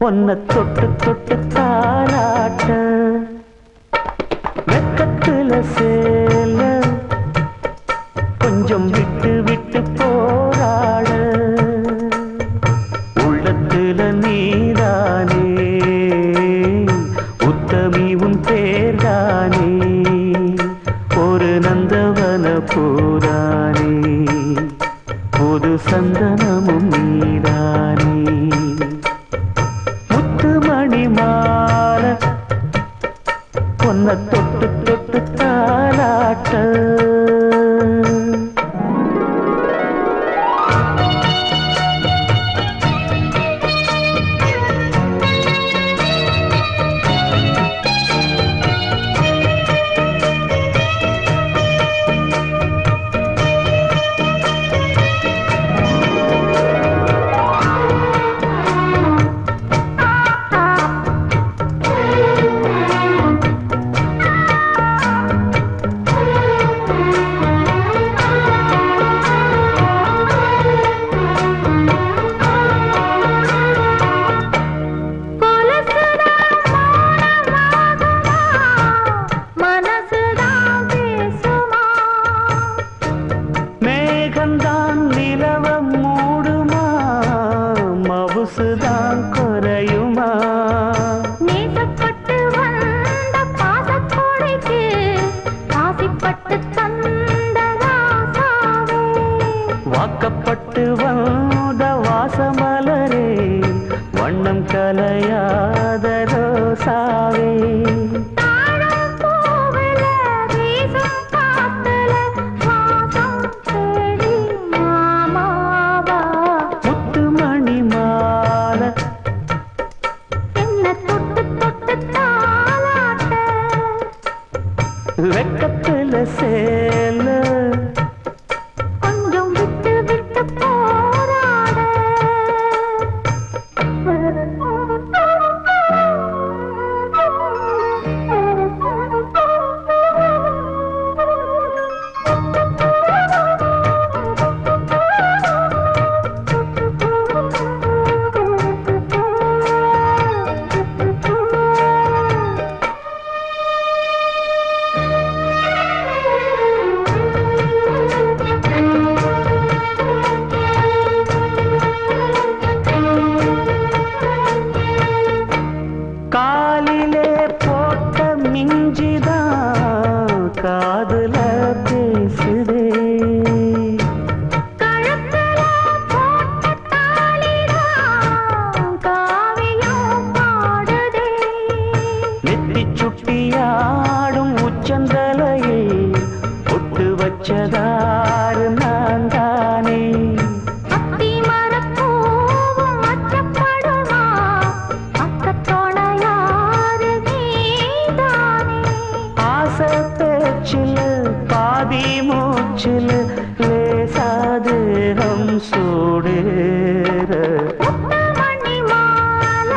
பொன்ன தொட்டு தொட்டு தாலாட்ட வெக்கத்துல சேல கொஞ்சம் விட்டு விட்டு போராட உள்ளத்துல நீதானே உத்தமி உன் பேர்தானே ஒரு நந்தவன பூதானே புது சந்தனமும் நீதானே மணிமால பொன்ன தொட்டு தொட்டு தாலாட்ட வாக்கப்பட்டு வந்த வாசமலரே வண்ணம் கலையாத ரோசாவே முத்து மணிமால என்ன தொட்டு தொட்டு தாலாட்ட வெக்கத்துல சேல காதுல பேசுதே கழுத்துல போட்ட தாலிதான் காவியம் பாடுதே நெத்தி சுட்டியாடும் உச்சந்தலையை ஒட்டு வச்சதாறு நான் தானே அத்தி மரப்பூவும் அச்சப்படுமா அக்கத்தோட யாரு நீதானே ஆசை பாதி மூச்சில் லேசாது ஹம் சூடேற மணிமால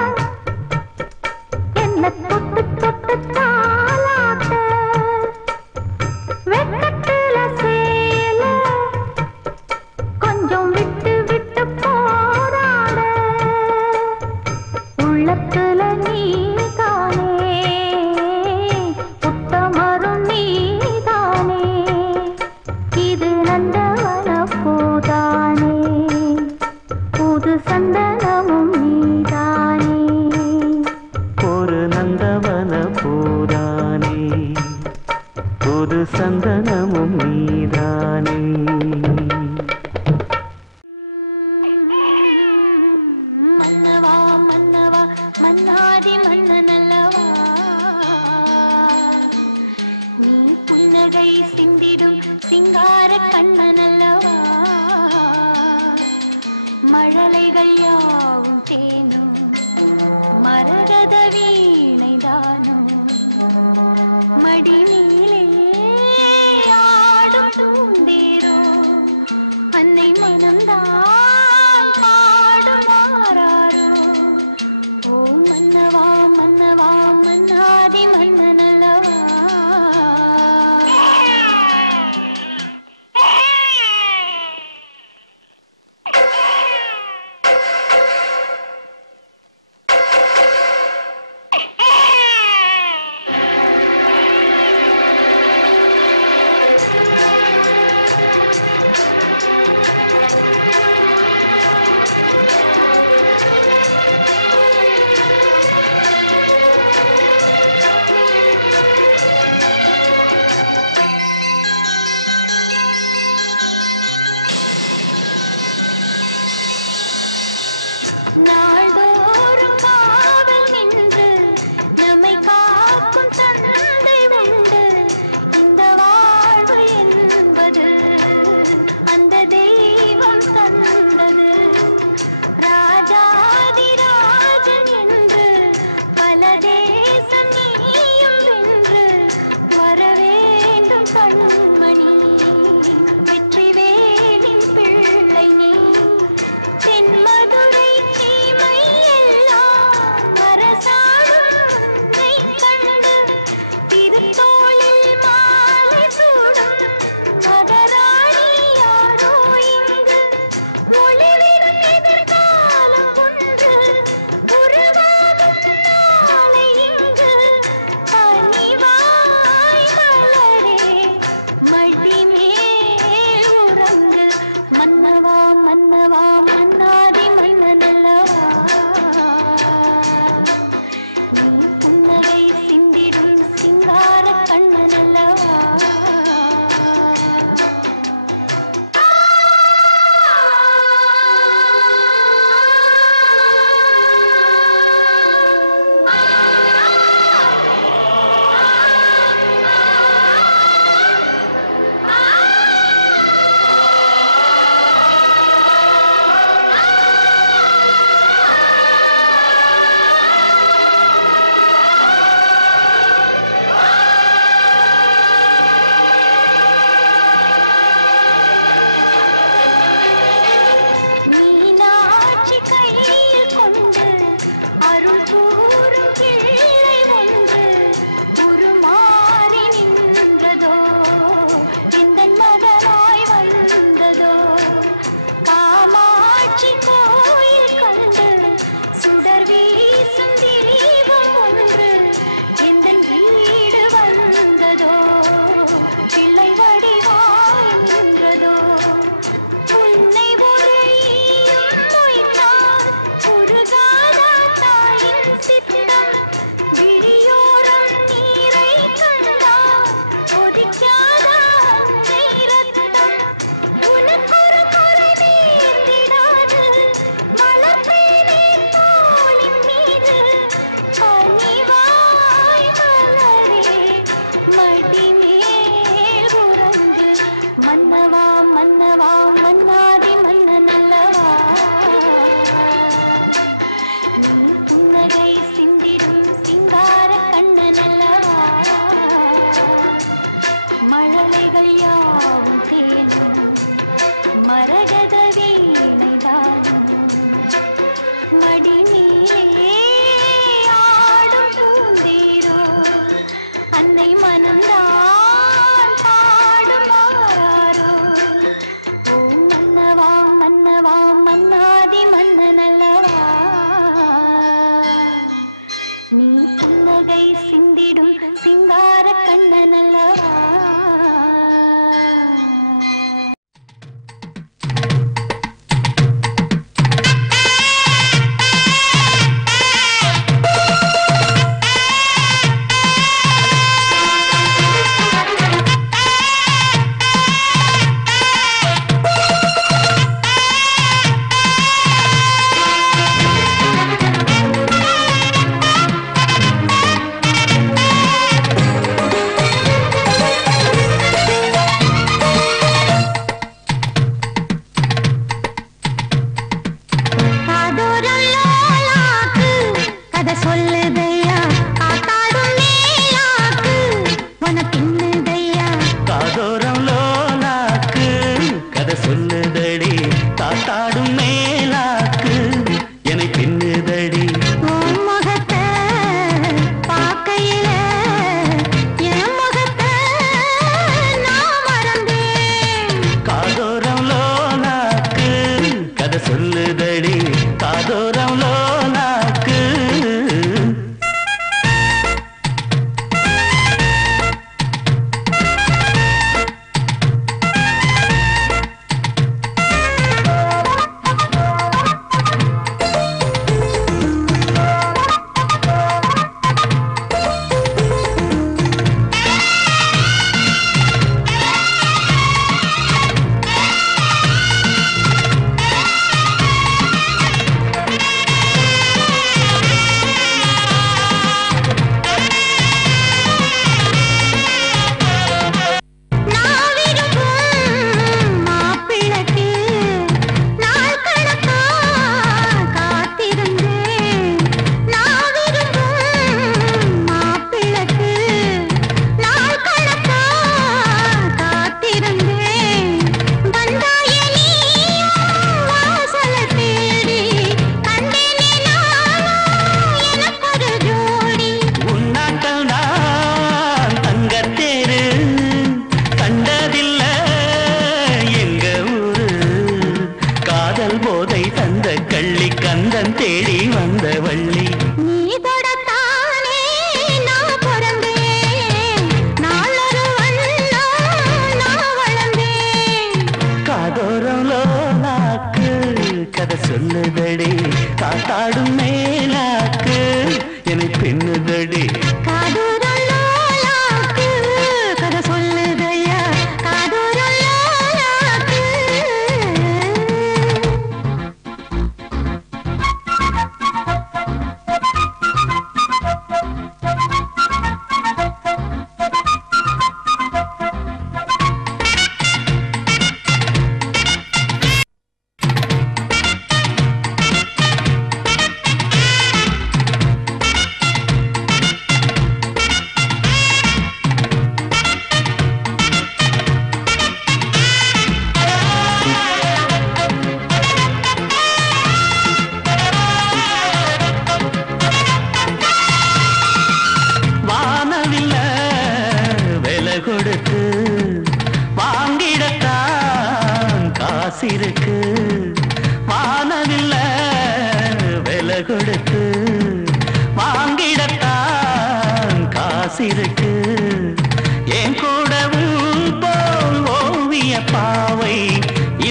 என்ன தொட்டு தொட்டு தாலாட்ட வெக்கத்துல சேல கொஞ்சம் விட்டு விட்டு போராட உள்ளத்துல நீதானே உத்தமரும் நீ இது நந்தவன பூதானே புது சந்தனமும் நீதானே ஒரு நந்தவன பூதானே புது சந்தனமும் நீதானே மன்னவா மன்னவா மன்னாதி மன்னனல்லவா நீ புன்னகை சிந்திடும் சிங்கார கண்ணனல்லவா மழலைகள் யாவும் தேனும் மரகத வீணைதானும் மடிநீலே ஆடும் தூந்தீரோ அன்னை மனம்தான் பாடும் மாறாரோ ஓ மன்னவா மன்னவா மன்னாதி மன்னனல்லவா காத்தாடும் மேலாக்கு என்னை பின்னுதடி. முகத்தை பார்க்கையில என் முகத்தை நான் மறந்தேன். காதோரம் லோலாக்கு கதை சொல்லுதடி. காதோரம் லோலாக்கு தேடி வந்த வள்ளி. நீ தொடத்தானே நான் பிறந்தேன். நாளொரு வண்ணம் நான் வளர்ந்தேன். காதோரம் லோலாக்கு கதை சொல்லுதடி. காத்தாடும் மேலாக்கு என்னை பின்னுதடி. காதோரம் லோலாக்கு கதை சொல்லுதையா. காதோரம் லோலாக்கு வானவில்ல விலை கொடுத்து வாங்கிடத்தான் காசிருக்கு. வானவில்ல விலை கொடுத்து வாங்கிடத்தான் காசிருக்கு. என் கூடவும் போல் ஓவிய பாவை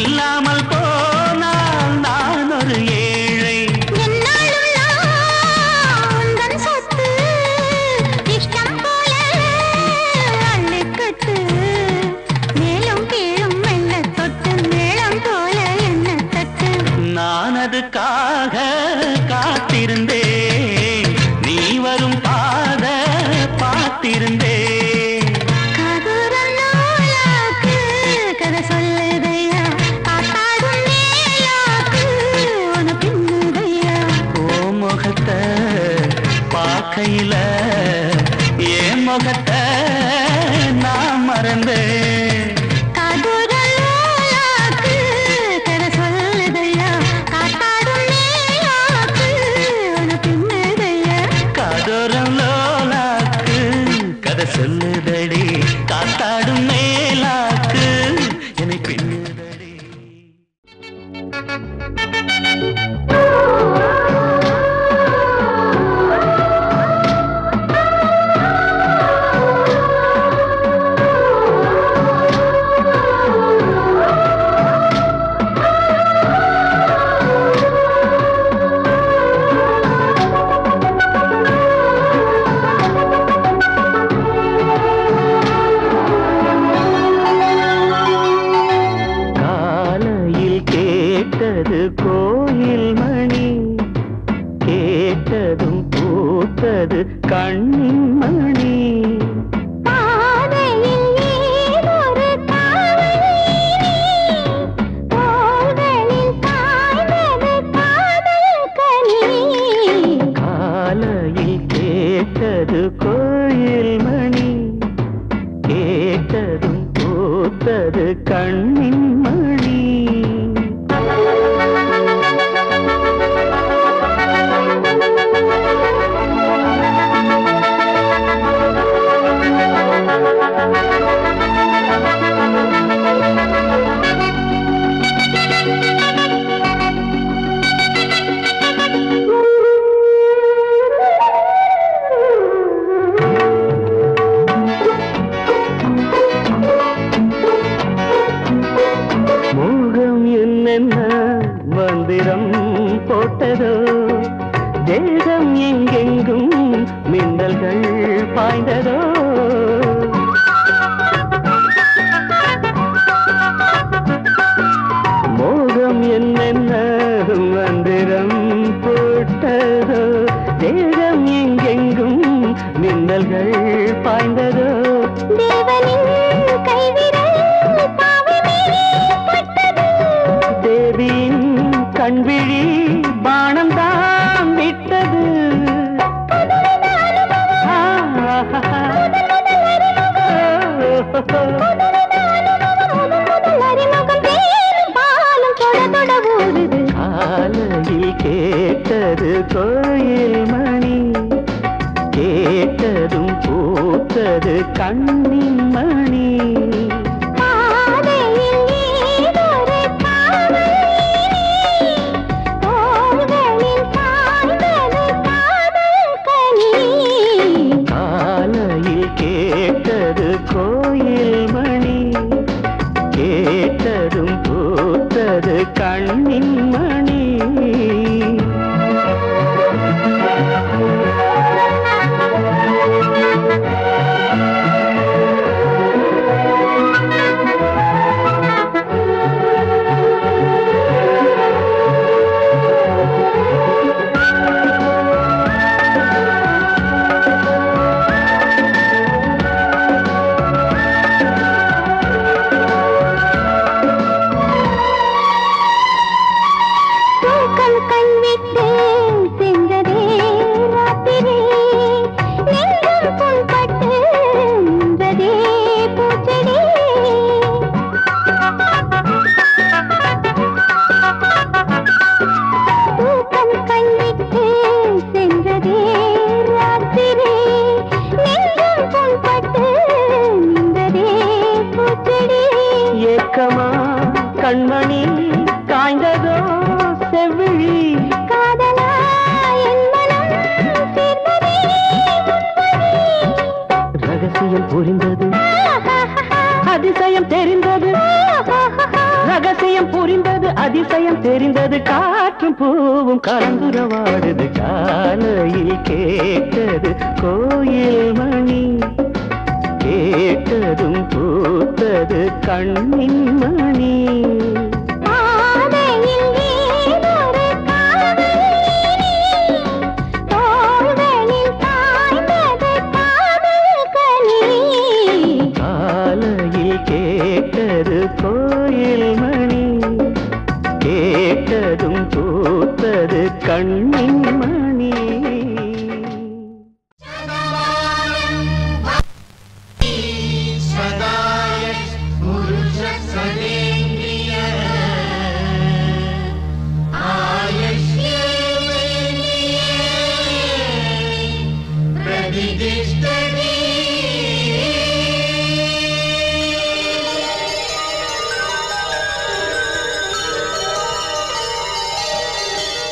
இல்லாமல் போனால் நான் ஒரு ஏழை. நான் அதுக்காக காத்திருந்தேன். நீ வரும் பாத பார்த்திருந்தேன். காதோரம் லோலாக்கு கதை சொல்லுதையா. காத்தாடும் மேலாக்கு உன பின்னுதையா. ஓ முகத்தை பார்க்கையில என் முகத்தை நான் மறந்தேன். காதோரம் லோலாக்கு கதை சொல்லுதையா. காத்தாடும் மேலாக்கு உன பின்னுதையா. காதோரம் லோலாக்கு கதை சொல்லுதடி. காத்தாடும் மேலாக்கு என்னை பின்னுதடி. காலையில் கேட்டது கோயில் மணி. கேட்டதும் பூத்தது கண்ணின் மணி. பாதையில் ஏதொரு காவலி. தோள்களில் சாய்ந்தது காதல் கனி. காலையில் கேட்டது கோயில் மணி. கேட்டதும் பூத்தது கண்ணின் மணி. மந்திரம் போட்டதோ தேகம் எங்கெங்கும் மின்னல்கள் பாய்ந்ததோ மோகம் என்னென்ன மந்திரம் போட்டதோ தேகம் எங்கெங்கும் மின்னல்கள் பாய்ந்ததோ தேவனின் கைவிரல் பாவமே பட்டது தேவியின் கண்விழி பானம் தான் விட்டது காலையில் கேட்டது கோயில் மணி கேட்டதும் பூத்தது கண்ணின் மணி காலையில் கேட்டது கோயில் மணி கேட்டதும் பூத்தது கண்ணின் மணி கண்மணி காய்ந்ததோ செவ்விழி காதலா என் மனம் சேர்ந்ததே ரகசியம் புரிந்தது அதிசயம் தெரிந்தது ரகசியம் புரிந்தது அதிசயம் தெரிந்தது காற்றும் பூவும் கலந்துரவாடுது காலையில் கேட்டது கோயில் மணி கேட்டதும் பூத்தது கண்ணின் மணி காலையில் கேட்டது கோயில் மணி கேட்டதும் பூத்தது கண்ணின் மணி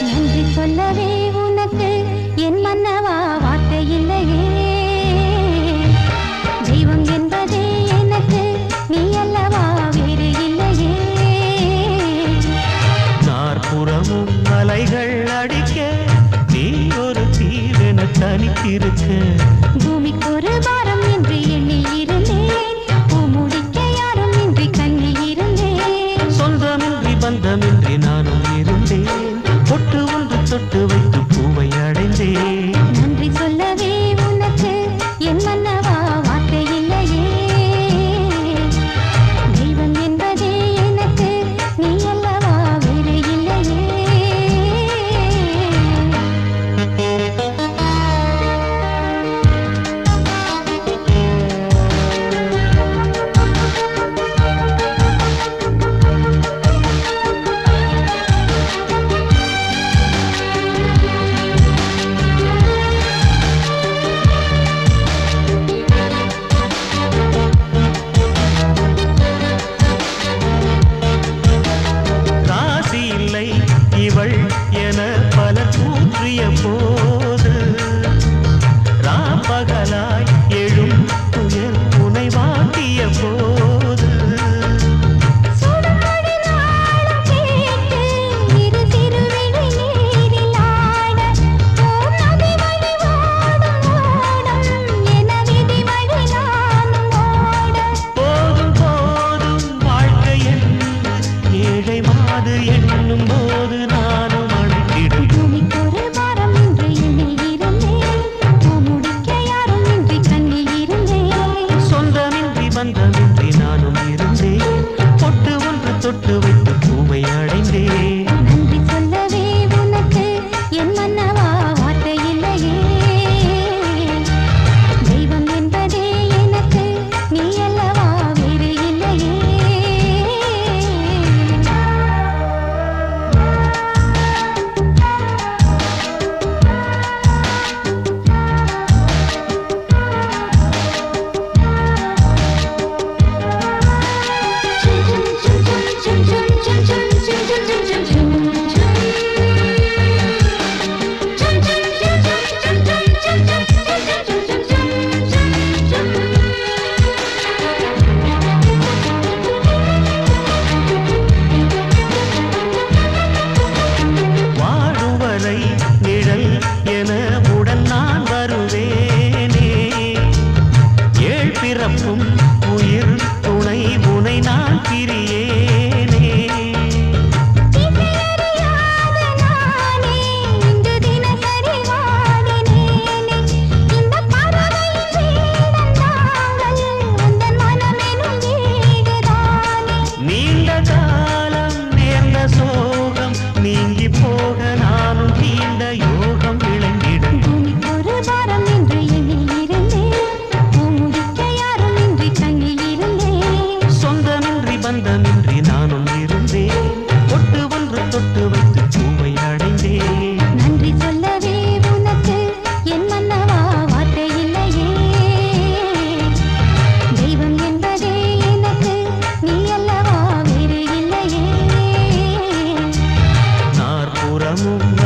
நன்றி சொல்லவே உனக்கு என் மன்னவா வார்த்தை இல்லையே தெய்வம் என்பதே எனக்கு நீ அல்லவா வேறு இல்லையே நாற்புறமும் மலைகள் அடிக்க நீ ஒரு தீவென தனித்திருக்க பூமிக்கு ஒரு பாரம் என்று எண்ணி இருந்தேன் பூமுடிக்க யாரும் இன்றி கண்ணி இருந்தேன் சொந்தமின்றி பந்தமின்றி நானும் இருந்தேன் பொட்டு ஒன்று தொட்டு வைத்து பூவை அடைந்தேன் நன்றி சொல்லவே உனக்கு என் மன்னவா வார்த்தை இல்லையே தெய்வம் என்பதே எனக்கு நீ அல்லவா வேறு இல்லையே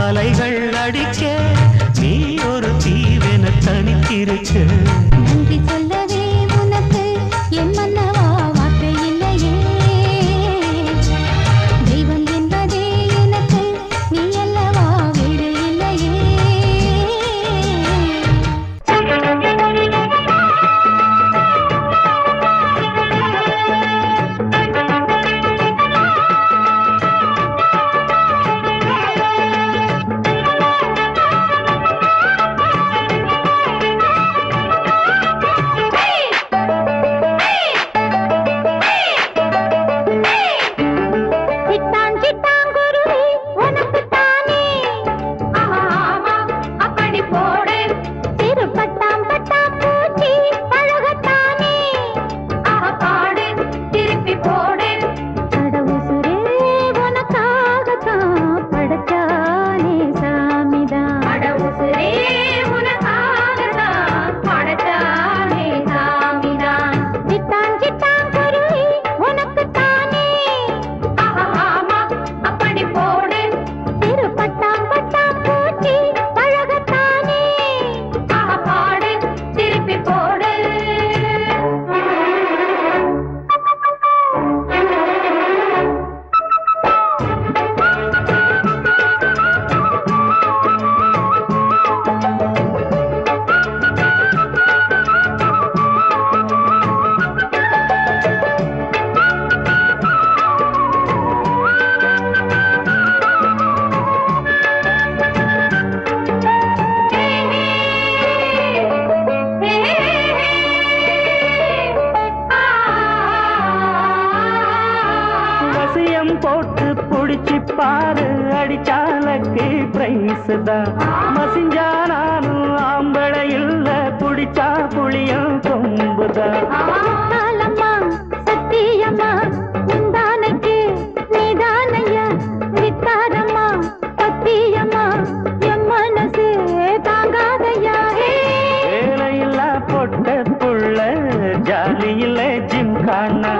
அலைகள் அடிக்க நீ ஒரு தீவென தனித்திருக்க நன்றி சொல்லவே உனக்கு என் மன்னவா வார்த்தை இல்லையே தெய்வம் என்பதே எனக்கு நீ அல்லவா வீடு இல்லையே போட்டு புடிச்சு பாரு அடிச்சாலக்கு பிரைஸ் தான் மசிஞ்சா நானும் ஆம்பளை இல்ல புடிச்சா புளியும் கொம்புதான் சத்தியம்மா உந்தானைக்கு நீதானையா வித்தாரம்மா சத்தியம்மா என் மனசு தாங்காதையா வேலையில்லா பொட்ட புள்ள ஜாலியில ஜிம் காணா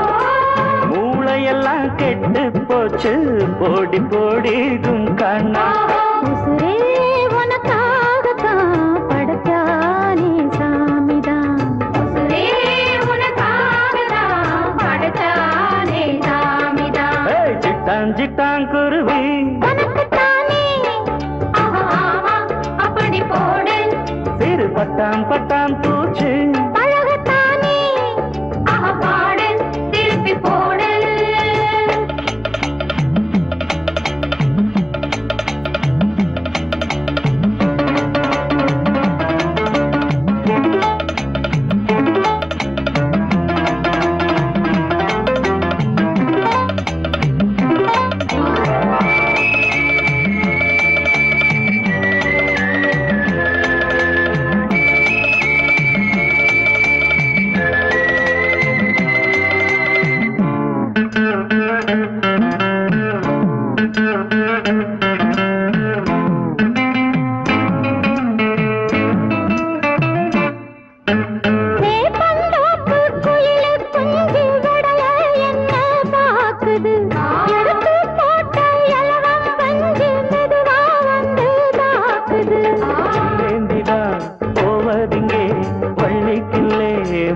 மூளையெல்லாம் கெட்டு போச்சு போடி போடி கும்கானா உசுரே உனக்காகத்தான் படைச்சானே சாமிதான் உசுரே உனக்காகத்தான் படைச்சானே சாமிதான் சிட்டான் சிட்டான் குருவி உனக்குத்தானே அப்படி போடு சிறு பட்டாம் பட்டாம் பூச்சு பழகத்தானே பாடு திருப்பி போடு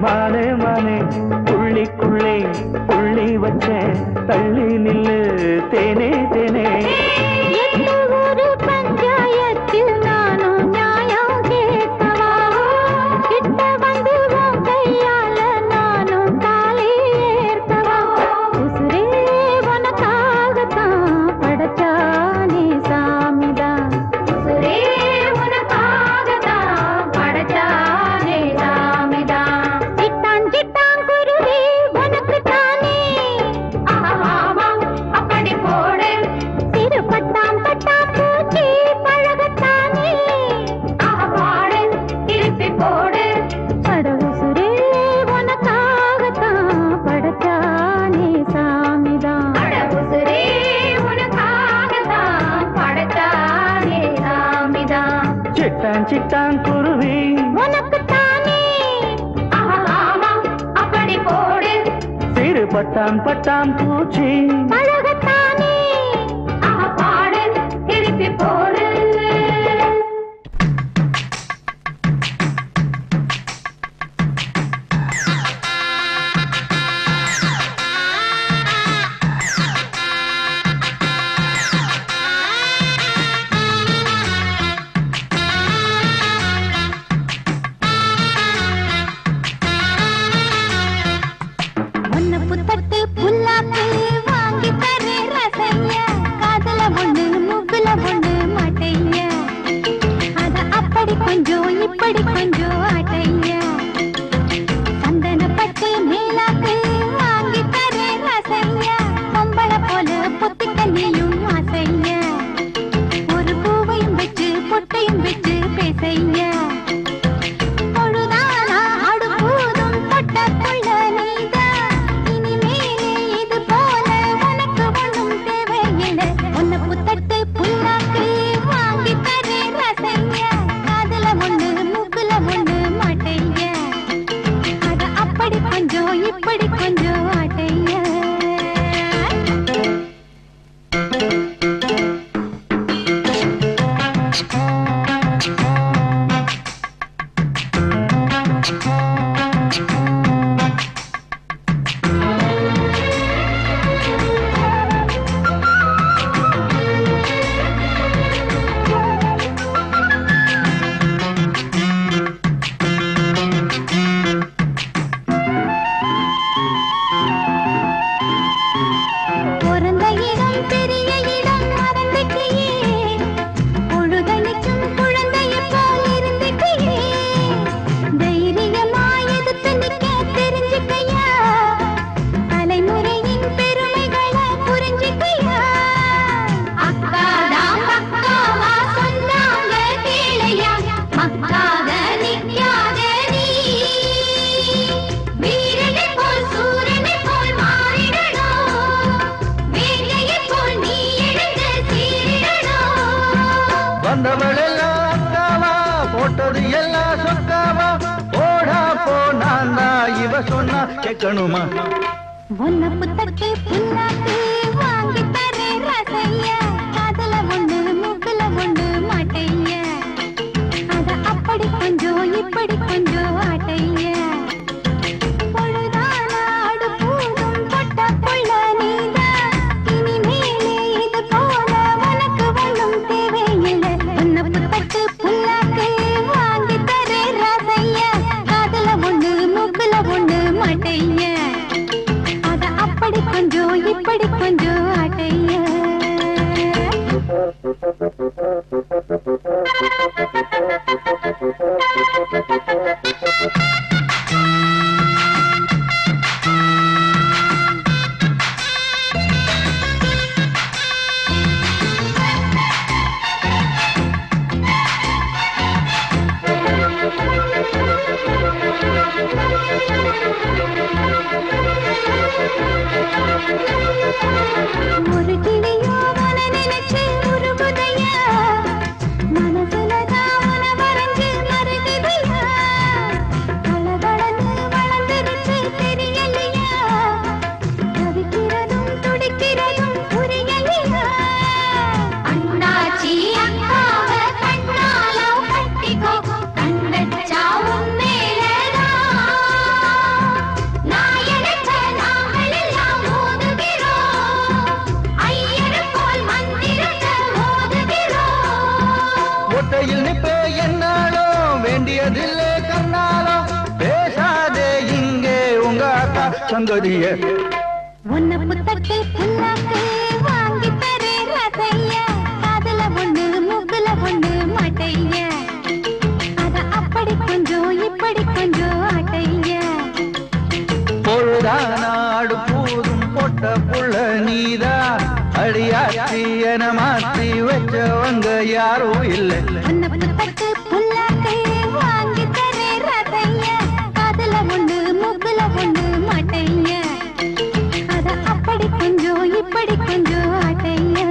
மானே மானே புள்ளிக்குள்ளே புள்ளி வச்சேன் தள்ளி நில்லு தேனே தேனே ஒரு பஞ்சாயத்தில் நானும் நியாயம் கேட்கவா கிட்ட வந்து கையால நானும் தாலி ஏற்கவா உசுரே உனக்காகத்தான் படைச்சானே சாமிதான் உசுரே உனக்காகத்தான் படைச்சானே சாமிதான் சிட்டான் சிட்டான் குருவி உனக்குத்தானே அப்படி போடு சிறு பட்டாம் பட்டாம் பூச்சி பழகத்தானே பாடு திருப்பி போடு படவுசுரே உனக்காகத்தான் படைச்சானே சாமிதான் படவுசுரே உனக்காகத்தான் படைச்சானே சாமிதான் சிட்டான் சிட்டான் குருவி உனக்குத்தானே அப்படி போடு சிறு பட்டாம் பட்டாம் பூச்சி பழகத்தானே பாடு திருப்பி போடு மாட்டையா பொழுதானா அடுப்பூதும் பட்டக்குள்ள நீதான் இனிமேலே இது போல உனக்கு ஒண்ணும் தேவையில்லை உன்னை புத்தட்டு புண்ணாக்கு வாங்கி தரே ரசையா காதுல ஒண்ணு மூக்குல ஒண்ணு மாட்டையா அத அப்படி கொஞ்சம் இப்படி கொஞ்சம் ஆட்டையா கேட்கணுமா ஒன்ன புத்தட்டு புண்ணாக்கு வாங்கி தரே ரசையா காதுல ஒண்ணு மூக்குல ஒண்ணு மாட்டையா அத அப்படி கொஞ்சம் இப்படி கொஞ்சம் ஆட்டையா பொழுதானா அடுப்பூதும் பட்டக்குள்ள நீதான் இனிமேலே இது போல உனக்கு ஒண்ணும் தேவையில்லை ஒன்ன புத்தட்டு புண்ணாக்கு வாங்கி தரே ரசையா காதுல ஒண்ணு மூக்குல ஒண்ணு மாட்டையா அத அப்படி கொஞ்சம் இப்படி கொஞ்சம் ஆட்டையா ஒரு கிளியோ உன நினைச்சு உருகுதையா மனசுலதான் உன வரைஞ்சு மருகுதையா வளவளன்னு வளர்ந்துருச்சு தெரியலையா தவிக்கிறதும் துடிக்கிறதும் புரியலையா அண்ணாச்சி அக்காவ கண்ணால கட்டிக்கோ கண் வச்சா உண்மையிலதான் நாயனக்க நாங்கள் எல்லாம் மோதுகிறோம் ஐயரு போல் மந்திரத்தை மோதுகிறோம் ஒட்டையில் நிப்பே என்னாலும் வேண்டியதில்லை கண்ணாலும் பேசாதே இங்கே உங்க அக்கா சங்கதிய உன்னை புத்தட்டு புண்ணாக்கு வாங்கி தரே ரசையா காதுல ஒண்ணு மூக்குல ஒண்ணு மாட்டையா அத அப்படி கொஞ்சம் இப்படி கொஞ்சம் ஆட்டையா பொழுதானாடு பூதும் பொட்ட புள்ள நீதா அடியாச்சி என மாற்றி வச்சவங்க யாரும் இல்லை உன்னை புத்தட்டு புண்ணாக்கு வாங்கி தரே ரசையா காதுல ஒண்ணு மூக்குல ஒண்ணு மாட்டையா அத அப்படி கொஞ்சம் இப்படி கொஞ்சம் ஆட்டையா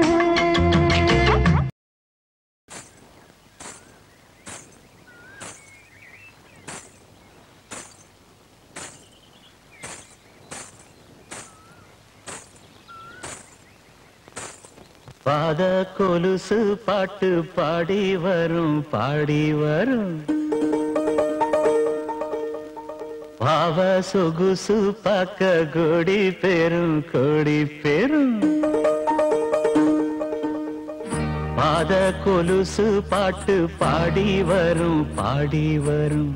பாத கொலுசு பாட்டு பாடி வரும் பாடி வரும் பாவ சொகுசு பார்க்க கோடி பெரும் கோடி பெரும் பாத கொலுசு பாட்டு பாடி வரும் பாடி வரும்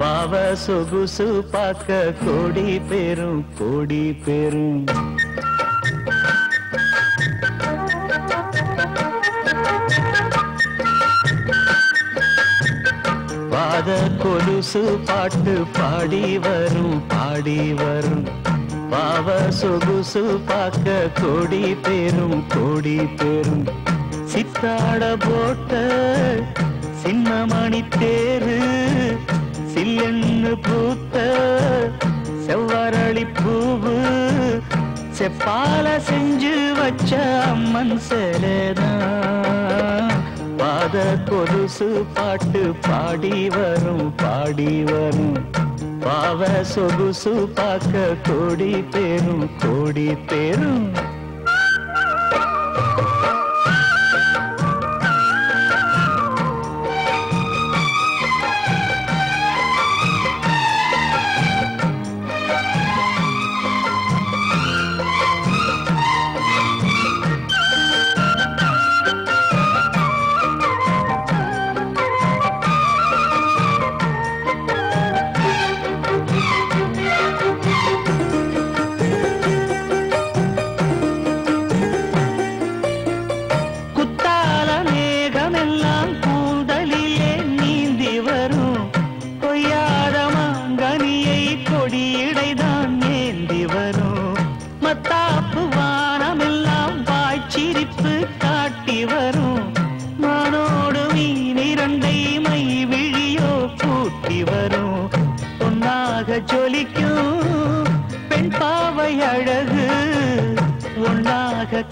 பாவ சொகுசு பார்க்க கோடி பெரும் கோடி பெரும் பாத கொலுசு பாட்டு பாடி வரும் பாடி வரும் பாவ சொகுசு பார்க்க கோடி பெரும் கோடி பெரும் சித்தாட போட்ட சின்னமணி தேரு சில்லென்னு பூத்த செவ்வரளி பூவு செப்பால செஞ்சு வச்ச அம்மன் சேலைதான் பாத கொலுசு பாட்டு பாடி வரும் பாவ சொகுசு பார்க்க கோடி பேரும்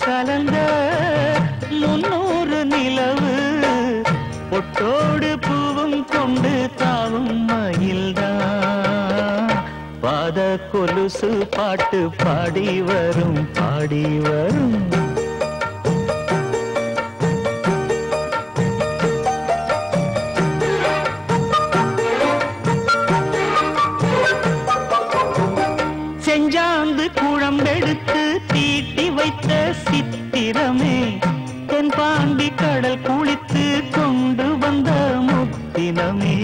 கலந்த 300 நிலவு பொட்டோடு பூவும் கொண்டு தாவும் மயில்தான் பாத கொலுசு பாட்டு பாடி வரும் செஞ்சாந்து குழம்பெடுத்து தீட்டி வைத்த சித்திரமே தென்பாண்டி கடல் குளித்து கொண்டு வந்த முத்தினமே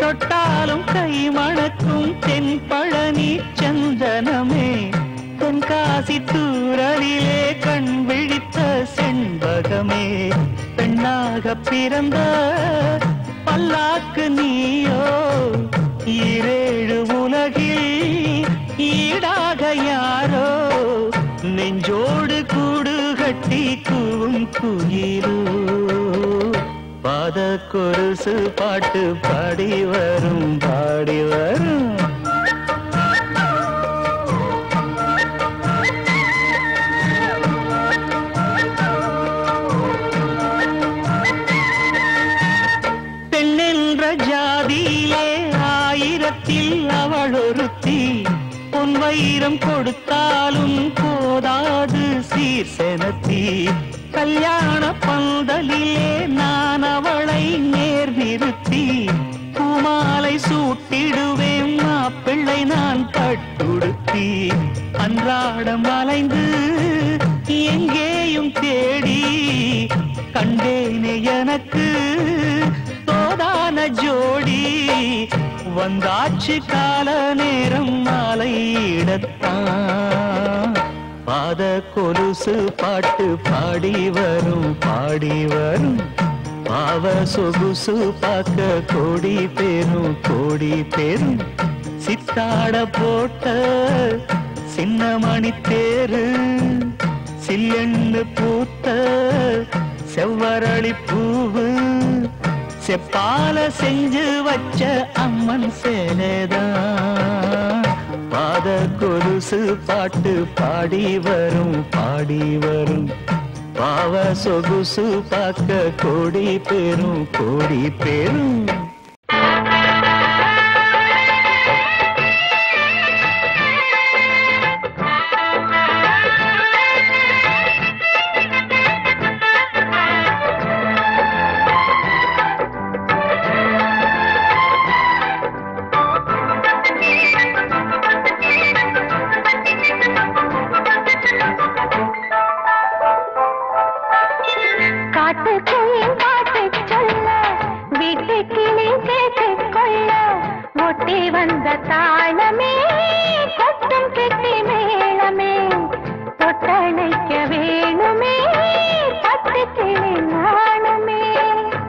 தொட்டாலும் கை மணக்கும் தென்பழனி சந்தனமே தென்காசி தூரலிலே கண் விழித்த செண்பகமே பெண்ணாக பிறந்த பல்லாக்கு நீயோ ஈரேழு உலகில் ஈடாக யாரோ நெஞ்சோடு கூடு கட்டி கூவும் குயிலோ பாத கொலுசு பாட்டு பாடி வரும் பெண்ணென்ற ஜாதியிலே ஆயிரத்தில் அவள் ஒருத்தி பொன் வைரம் கொடுத்தாலும் போதாது சீர்செனத்தி கல்யாண பந்தலிலே நான் அவளை நேர் நிறுத்தி பூமாலை சூட்டிடுவேன் மாப்பிள்ளை நான் பட்டுடுத்தி அன்றாடம் அலைந்து எங்கேயும் தேடி கண்டேனே எனக்கு தோதான ஜோடி வந்தாச்சு கால நேரம் மாலையிடத்தான் பாத கொலுசு பாட்டு பாடி வரும் பாவ சொகுசு பார்க்க கோடி பேரும் சித்தாட போட்ட சின்னமணி தேரு சில்லென்னு பூத்த செவ்வரளி பூவு செப்பால செஞ்சு வச்ச அம்மன் சேலைதான் பாத கொலுசு பாட்டு பாடி வரும் பாவ சொகுசு பார்க்க கோடி பேரும்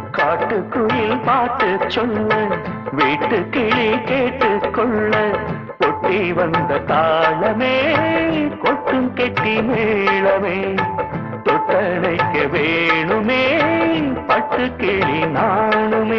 காட்டுக்குயில் பாட்டு சொல்ல வீட்டு கிளி கேட்டுக்கொள்ள ஒட்டி வந்த தாளமே கொட்டும் கெட்டி மேளமே தொட்டணைக்க வேணுமே பட்டு கிளி நாணுமே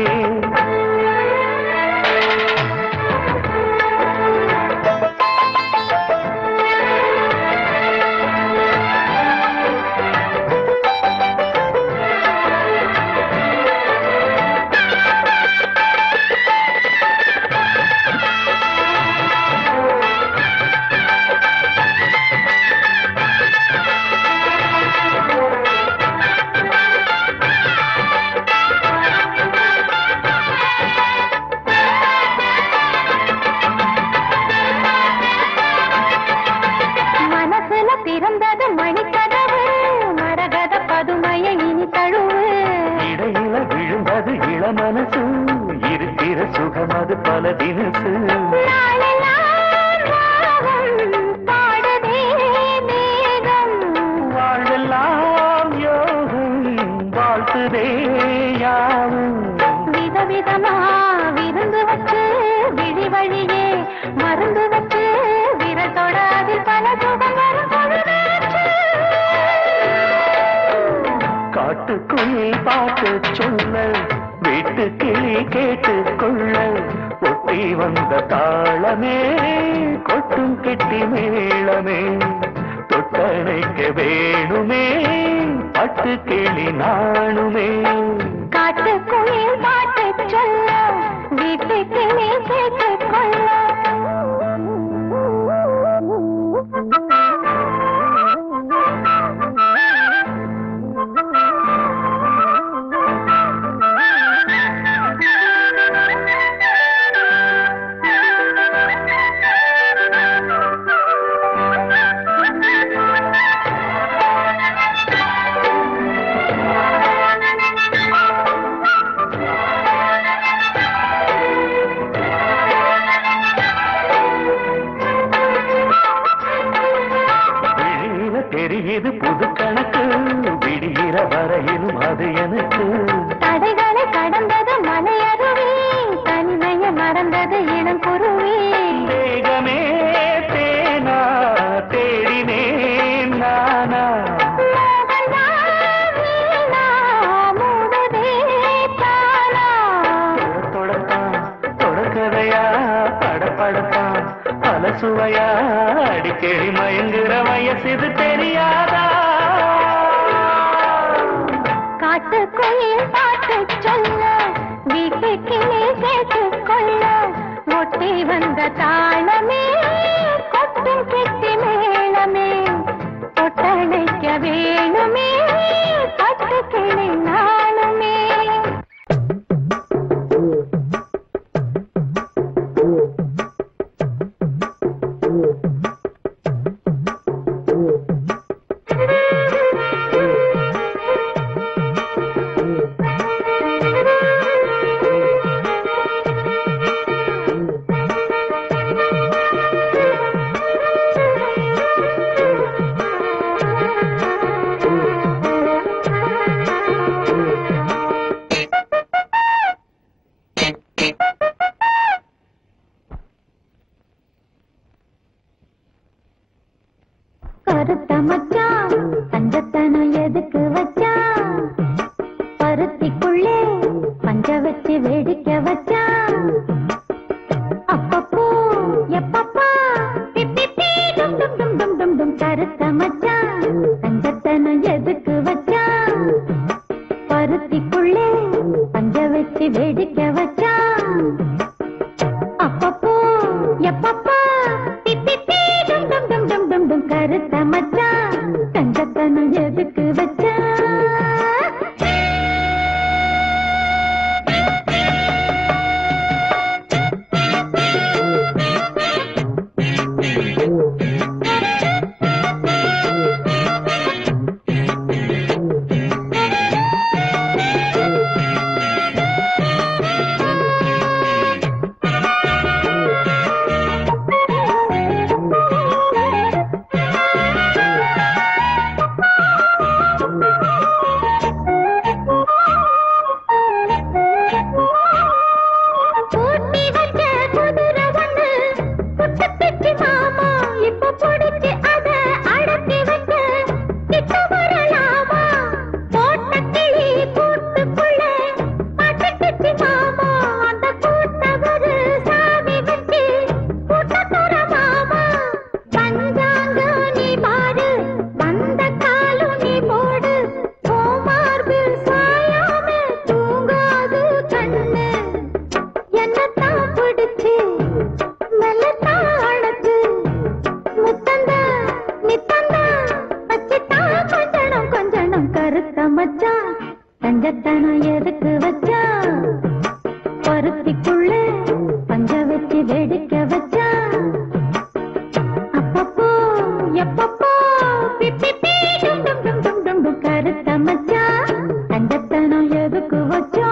மனசு இருக்கிற சுகம் அது பல தினசு வாழ்வெல்லாம் யோகம் வாழ்த்துதே யாவும் விதவிதமா விருந்து வச்சு விழி வழியே மருந்து வச்சு விரல் தொடாது பல சுகம் வரும் பொழுதாச்சு. காட்டுக்குயில் பாட்டு சொல்ல வீட்டு கிளி கேட்டு கொள்ள ஒட்டி வந்த தாளமே கொட்டும் கெட்டி மேளமே தொட்டணைக்க வேணுமே பட்டு கிளி நாணுமே. காட்டுக்குயில் பாட்டு சொல்ல வீட்டு கிளி கேட்டு கொள்ள தெரியுது புது கணக்கு விடுகிற வரையிலும் அது எனக்கு தடைகளை கடந்தது மலையருவி தனிமையை மறந்தது இளம் குருவி வேகமே தேனா தேடினேன் நானா தொடத்தான் தொடக்கதையா படப்படத்தான் பல சுவையா அடிக்கடி மயங்குற வயசு தெரியாதா. காட்டுக்குயில் பாட்டு சொல்ல வீட்டு கிளி கேட்டு கொள்ள ஒட்டி வந்த தாளமே கொட்டும் கெட்டி மேளமே தொட்டணைக்க வேணுமே பட்டு கிளி நாளுமே. கருத்த மச்சான் தங்கத்தனம் எதுக்கு வச்சான் பருத்திக்குள்ளே பஞ்ச வச்சு வேடிக்கை வச்சான் அப்பப்போ எப்பப்பா டும் டும் டும் டும் டும் டும். கருத்த மச்சான் தங்கத்தனம் எதுக்கு வச்சான் பருத்திக்குள்ளே பஞ்ச வச்சு வேடிக்கை வச்சான் அப்பப்போ எப்பப்பா டும் டும் டும் டும் டும் டும். கருத்த மச்சான் தங்கத்தனம் எதுக்கு வச்சா தங்கத்தனம் எதுக்கு வச்சா பருத்திக்குள்ள பஞ்ச வச்சு வேடிக்கை வச்சா அப்பப்போ எப்பப்போ பிப்பி டும் டும் டும் டும் டும் டும். கருத்த மச்சா தங்கத்தனம் எதுக்கு வச்சா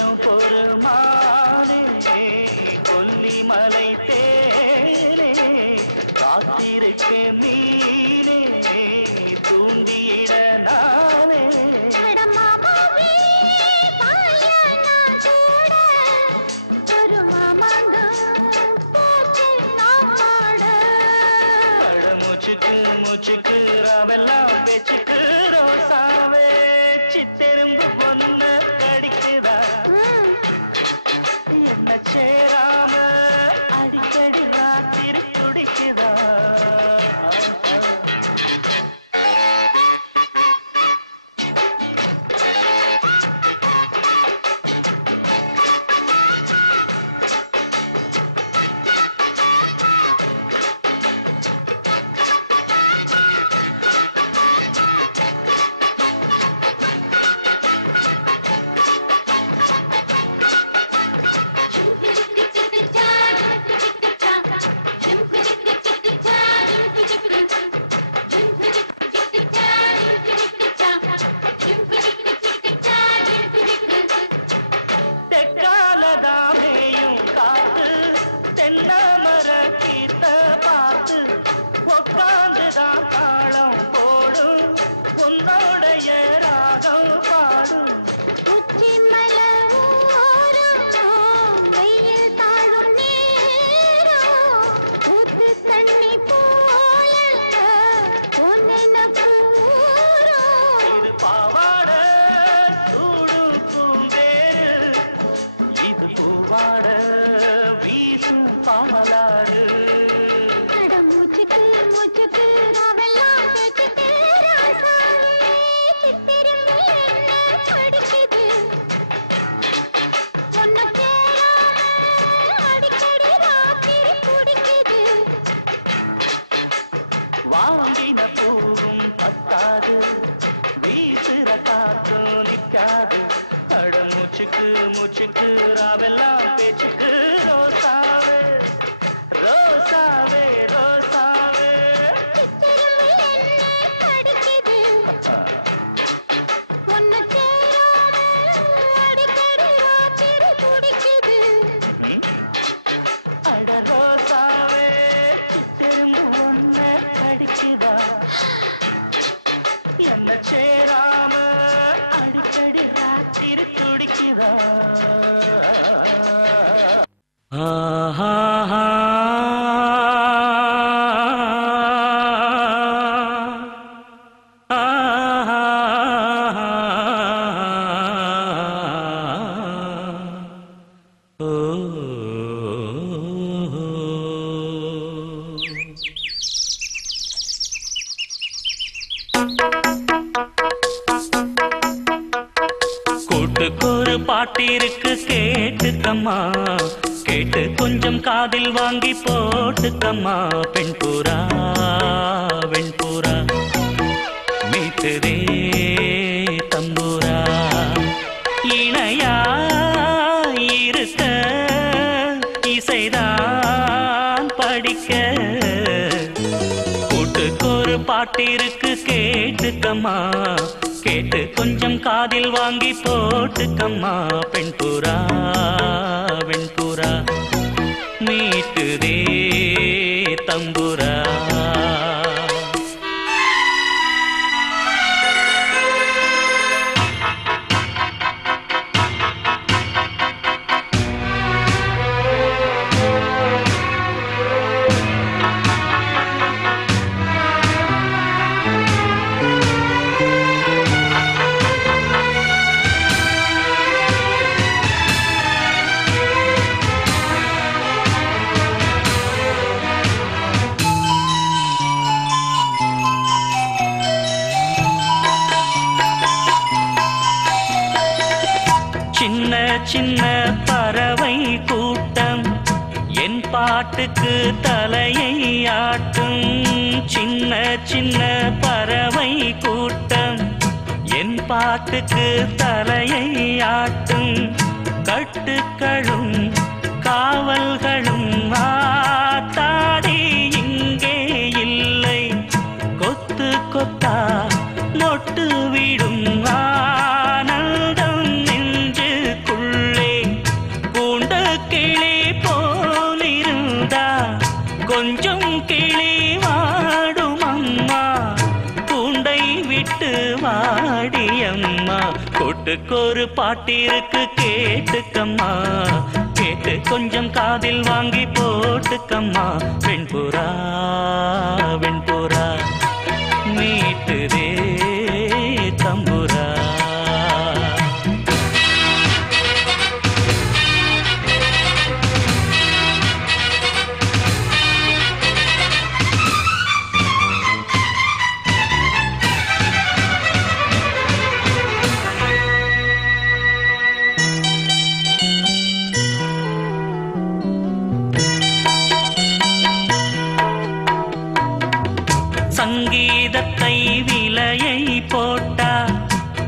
கொஞ்சம் பொறுமானே கொல்லிமலை தேனே காத்திருக்க மீனே தூண்டியிட நானே மூச்சுக்கு மூச்சுக்கு ராவெல்லாம் பேச்சுக்கு ரோசாவே சித்தெரும்பு பொண்ணு கடிக்குதா என்ன சேராம அடிக்கடி ராத்திரி துடிக்குதா வாங்கின பூவும் பத்தாது வீசுற காத்து நிக்காது அட மூச்சுக்கு மூச்சுக்கு ராவெல்லாம் பேச்சுக்கு ரோசாவே ரோசாவே ரோசாவே அட ரோசாவே திரும்ப ஒன்ன அடிக்குதா என்ன சேராம அடிக்கடி ராத்திரி துடிக்குதா கூட்டுக்கொரு பாட்டிருக்கு கேட்டுக்கம்மா கேட்டு கொஞ்சம் காதில் வாங்கி போட்டுக்கம்மா பெண் புறா வெண்புறா மீட்டுதே தம்புரா இணையா இருக்க இசைதான் படிக்க கூட்டுக்கொரு பாட்டிருக்கு கேட்டுக்கம்மா கேட்டு கொஞ்சம் காதில் வாங்கி போட்டுக்கம்மா பெண் புறா வெண்புறா மீட்டுதே தம்புரா சின்ன சின்ன பறவை கூட்டம் என் பாட்டுக்கு தலையை ஆட்டும் சின்ன சின்ன பறவை கூட்டம் என் பாட்டுக்கு தலையை ஆட்டும் கட்டுக்களும் காவல்களும் ஆத்தாடி இங்கே இல்லை கொத்து கொத்தா மொட்டு விடும் ஆனந்தம் நெஞ்சுக்குள்ள கூட்டுக்கொரு பாட்டிருக்கு கேட்டுக்கம்மா, கேட்டு கொஞ்சம் காதில் வாங்கி போட்டுக்கம்மா. வெண்புறா வெண்புறா மீட்டுதே தம்புரா. சங்கீதத்தை விலையை போட்டா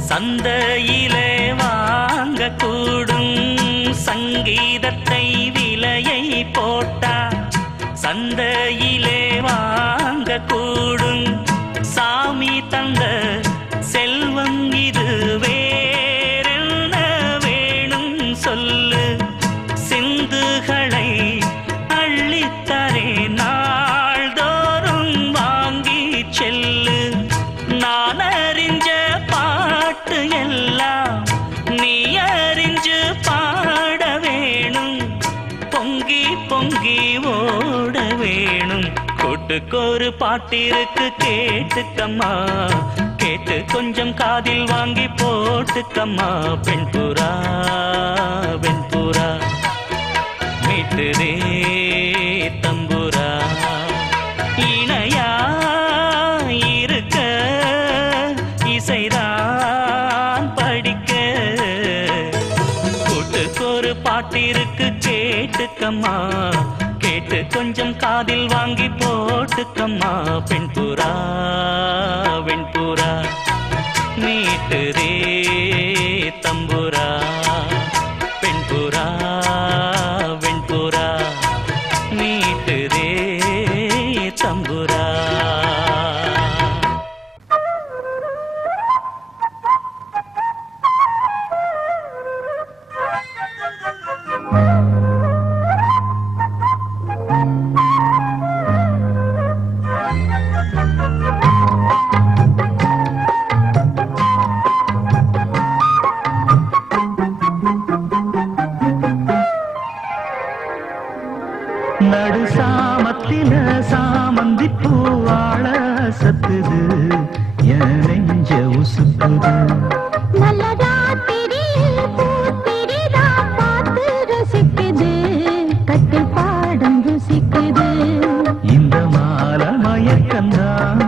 சந்தையிலே வாங்க கூடும். சங்கீதத்தை விலையை போட்டா சந்தையிலே வாங்க கூடும். சாமி தந்த செல்வம் இது வேறென்ன வேணும் சொல்லு. சிந்துகளை அள்ளித்தரே நாள்தோறும் வாங்கி செல்லு. நான் அறிஞ்ச பாட்டு எல்லாம் நீ அறிஞ்சு பாட வேணும். பொங்கி பொங்கி ஓட வேணும். கூட்டுக்கொரு பாட்டிருக்கு கேட்டுக்கம்மா, கேட்டு கொஞ்சம் காதில் வாங்கி போட்டுக்கம்மா. பெண்புறா வெண்புறா மீட்டுதே தம்புரா. இணையா இருக்க இசைதான் படிக்க. கூட்டுக்கொரு பாட்டிருக்கு கேட்டுக்கம்மா, கேட்டு கொஞ்சம் காதில் வாங்கி போட்டுக்கம்மா. பெண்புறா வெண்புறா மீட்டுதே தம்புரா. பெண்புறா வெண்புறா மீட்டுதே தம்புரா. நடு சாமத்தில சாமந்தி பூவாழ சத்துது, என் நெஞ்ச உசுக்குது. நல்லதா திரியில் பூத்திரிதா பார்த்து ரசிக்குது, கட்டில் பாடம் ருசிக்குது. இந்த மால மயக்கந்தான்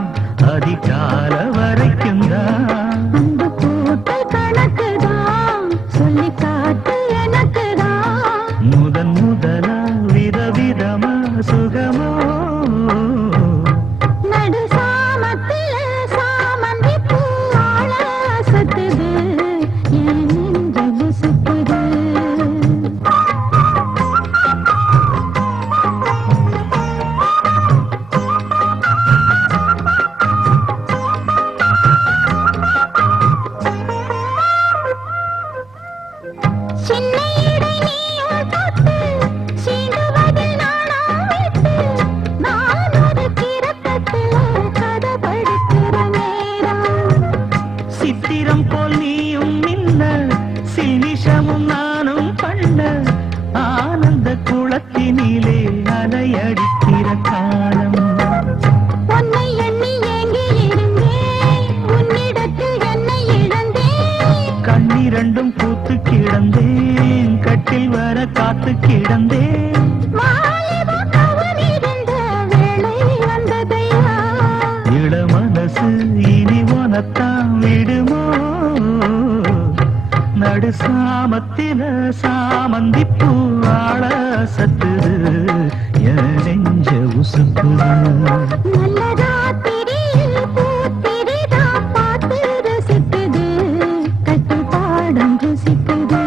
அதிகால வரைக்கும் தான். அந்த கூட்டு கணக்குதான் சொல்லி காட்டு எனக்குதான். முதன் முதலா விதவிதமா சுகமோ. நடு சாமத்தில சாமந்தி பூவாழ சத்துது, என் நெஞ்ச உசுக்குது. சின்ன இடை நீயும் தொட்டு சீண்டுவதில் நாணம் விட்டு, நான் ஒரு கிறக்கத்துல கதை படிக்கிற நேரம். சித்திரம் போல் நீயும் மின்ன, சினிஷமும் நானும் பண்ண, ஆனந்த குளத்தினிலே அலையடிக்கிற காலம். உன்னை எண்ணி ஏங்கி இருந்தேன், உன்னிடத்தில் என்னை இழந்தேன். கண்ணிரண்டும் பூத்து கிடந்தேன், கட்டில் வர காத்து கிடந்தேன். வாலிபம் கவனிருந்த வேளை வந்ததையா, இள மனசு இனி உனத்தான் விடுமோ. நடு சாமத்தில சாமந்தி பூவாழ சத்துது, என் நெஞ்ச உசுக்குது. நல்லதா திரியில் பூத்திரிதா பார்த்து ரசிக்குது, கட்டில் பாடம் ருசிக்குது.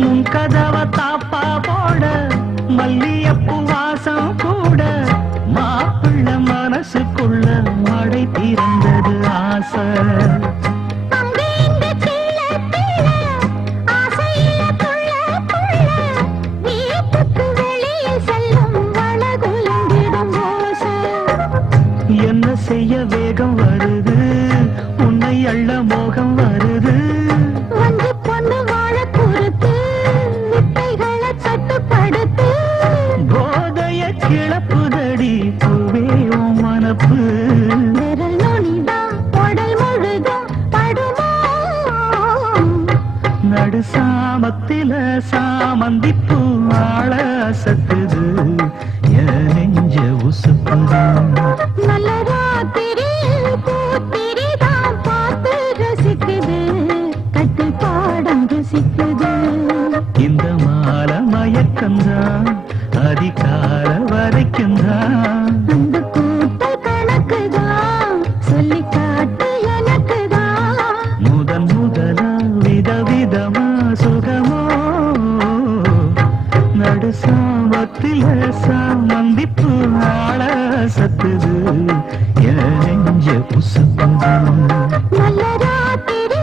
முன் கதவ தாப்பா போட, மல்லியப்பூ வாசம் கூட, மாப்பிள்ள மனசுக்குள்ள மழை திறந்தது ஆசை. அங்கே இந்த சில்லத்தில சாமந்திப்பூ ஆள அசத்துது என் நெஞ்ச உசுப்புது நல்ல ராத்திரி பூத்திரிதான் பார்த்து ரசிக்குது கட்டு பாடம் ருசிக்குது இந்த மாலை மயக்கந்தான் அதிகால வரைக்கும் தான் அந்த கூட்டல் கணக்குதான் சொல்லி காட்டு எனக்குதான் முதன் முதலா விதவிதமா சுகமோ நடு சாமத்தில சாமந்திப்பு ஆள சத்துது என் நெஞ்ச உசுப்புது நல்ல ராத்திரி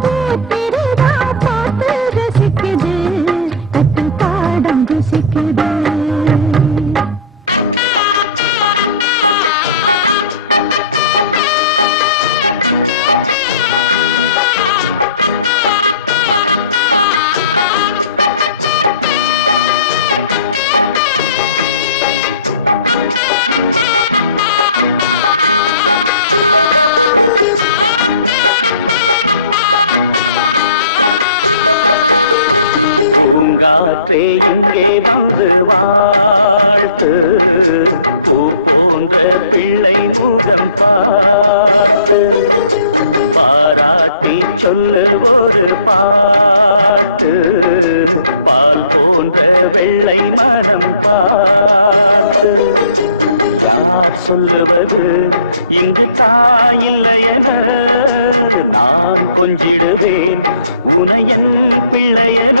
பூத்திரிதான் பார்த்து ரசிக்குது கட்டு பாடம் ருசிக்குது பூங்காற்றே இங்கே வந்து வாழ்த்து பூ போன்ற பிள்ளை முகம் பார்த்து பாராட்டி சொல்லு ஒரு பாட்டு பால் போன்ற வெள்ளை மனம் பார்த்து யார் சொல்லுவது இங்கு தாயில்லையென நான் கொஞ்சிடுவேன் உனையன் பிள்ளையன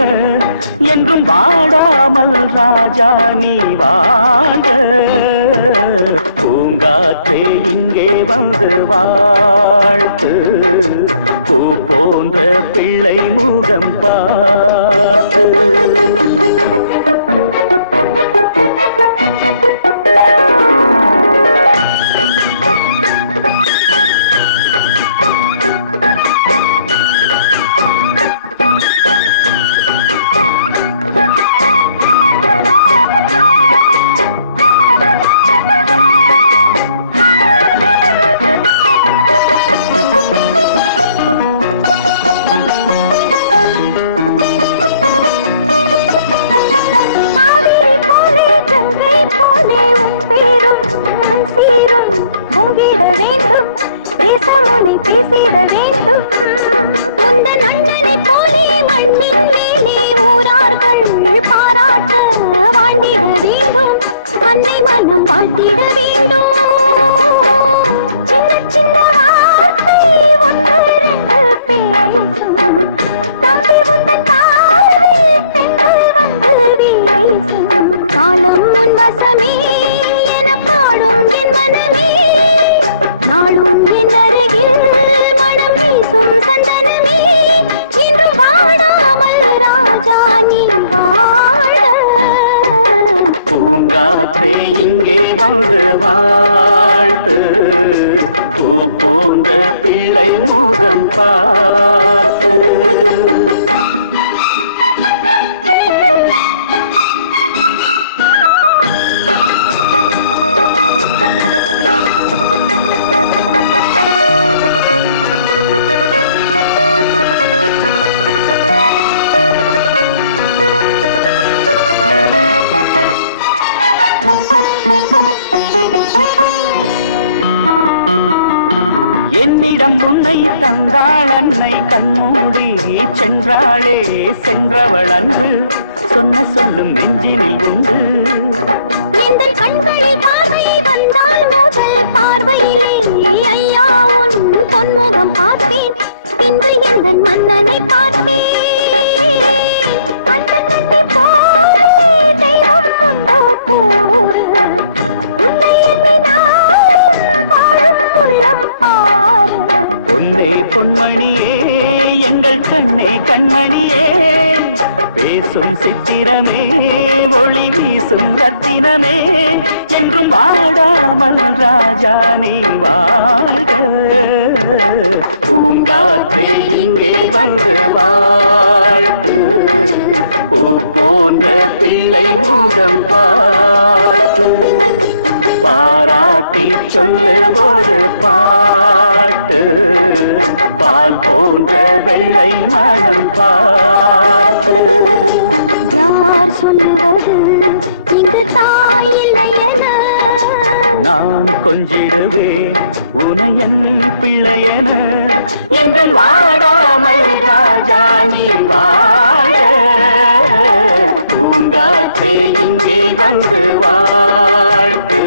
என்றும் வாடாமல் ராஜா நீ வாங்க பூங்காற்றே இங்கே வந்து வாழ்த்து பூ போன்ற பிள்ளை முகம் பார்த்து காலம் உன்வசமே என பாடும் என் மனமே நாடும் என் அருகில் மனம் வீசும் சந்தனமே இன்று வாடாமல் ராஜா நீ வாழ பூங்காற்றே இங்கே வந்து வாழ்த்து பூ போன்ற பிள்ளை முகம் பார்த்து என்னிடம் உன்னை தந்தாள் அன்னை கண்மூடி சென்றாளே சென்றவள் அன்று சொன்ன சொல்லும் நெஞ்சினில் உண்டு இந்த கண்களில் பார்வை வந்தால் முதல் பார்வையிலே ஐயா உன் பொன்முகம் பார்த்தேன் பின்பு எந்த மன்னனை பார்த்தேன் அந்த கண்ணை போலே தெய்வம் போரு உன்னை எண்ணினாலும் வாழும் உள்ளம் பாரு உன்னை பொன்மணியே எங்கள் கண்ணை கண்மணியே பேசும் சித்திரமே ஒளி வீசும் ரத்தினமே என்றும் வாடாமல் ராஜா நீ வாழ்க பூங்காற்றே இங்கே வந்து வாழ்த்து பூ போன்ற இளை முகம் பார்த்து பாராட்டி சொல்லு ஒரு பாட்டு பால் போன்ற வெள்ளை மனம் யார் சொல்லுவது இங்கு தாயில்லை என நான் கொஞ்சிடுவே குனையன் பிள்ளையன இன்று வாடாமல் ராஜா நீ வாழ பூங்காற்றே இங்கே வந்து வாழ்த்து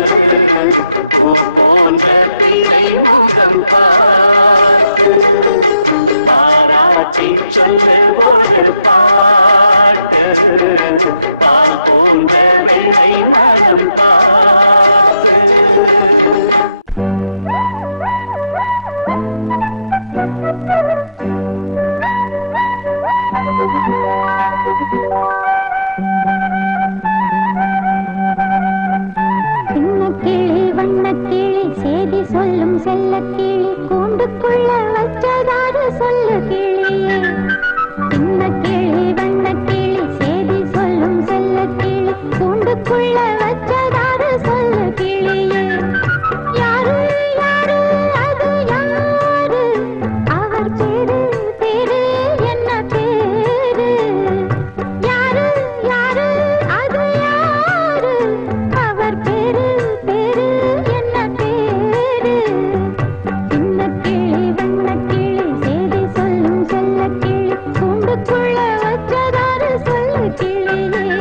போன்ற பிள்ளை முகம் பாராட்டி சொல்ல ஒரு பாட்டு போன்ற வெள்ளை மனம் சின்னக்கிளி வண்ணக்கிளி செய்தி சொல்லும் செல்லக்கிளி கூண்டுக்குள்ள வச்சதாறு சொல்லு கிளியே சின்னக்கிளி வண்ணக்கிளி செய்தி சொல்லும் செல்லக்கிளி கூண்டுக்குள்ள வச்சதாறு சொல்லு கிளியே யாரு யாரு அது யாரு அவர் பேரு பேரு என்ன பேரு யாரு யாரு அது யாரு அவர் பேரு பேரு என்ன பேரு சின்னக்கிளி வண்ணக்கிளி செய்தி சொல்லும் செல்லக்கிளி கூண்டுக்குள்ள வச்சதாறு சொல்லு கிளியே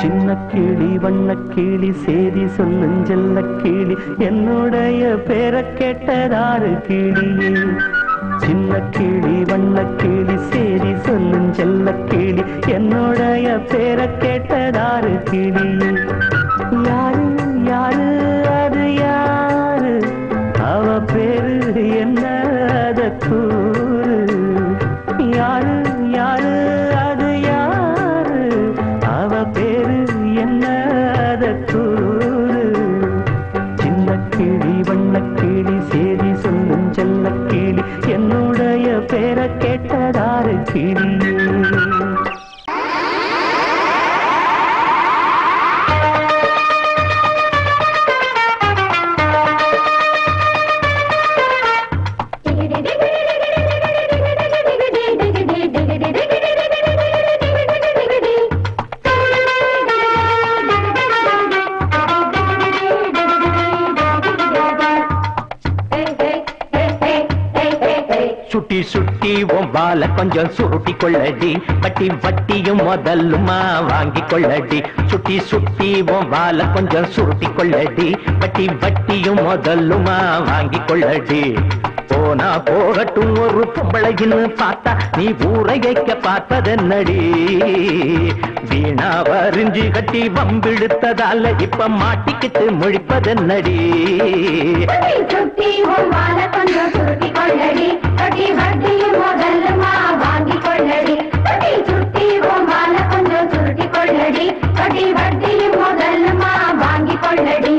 சின்ன கிளி வண்ண கிளி சேதி சொல்லும் செல்ல கிளி என்னுடைய பேரை கேட்டதாறு கிளியே சின்ன கிளி வண்ண கிளி சேதி சொல்லும் செல்ல கிளி என்னுடைய பேரை கேட்டதாறு கிளியே யாரு யாரு அது யாரு அவ பேரு என்ன அத கூறு யாரு யாரு அது யாரு அவ பேரு என்ன அத கூறு சின்ன கிளி வண்ண கிளி சேதி சொல்லும் செல்ல கிளி என்னுடைய பேரை கேட்டதாறு கிளியே சுட்டி சுட்டி உன் பால கொஞ்சம் சுருட்டி கொள்ளடி வட்டி வட்டியும் முதல்லுமா வாங்கி கொள்ளடி சுட்டி சுட்டி உன் பால கொஞ்சம் சுருட்டி கொள்ளடி வட்டி வட்டியும் முதல்லுமா வாங்கி கொள்ளடி போனா போகட்டும் ஒரு பொம்பளைன்னு பார்த்தா நீ ஊரை வைக்க பார்ப்பதென்னடி வீணா வரிஞ்சு கட்டி வம்பிழுத்ததால இப்ப மாட்டிக்கிட்டு முழிப்பதென்னடி சுட்டி மால கொஞ்சம் சுருட்டி கொள்ளடி கட்டி வட்டியும் முதல்லுமா வாங்கி கொள்ளடி சுட்டி மால கொஞ்சம் சுருட்டி கொள்ளடி கட்டி வட்டியும் முதல்லுமா வாங்கி கொள்ளடி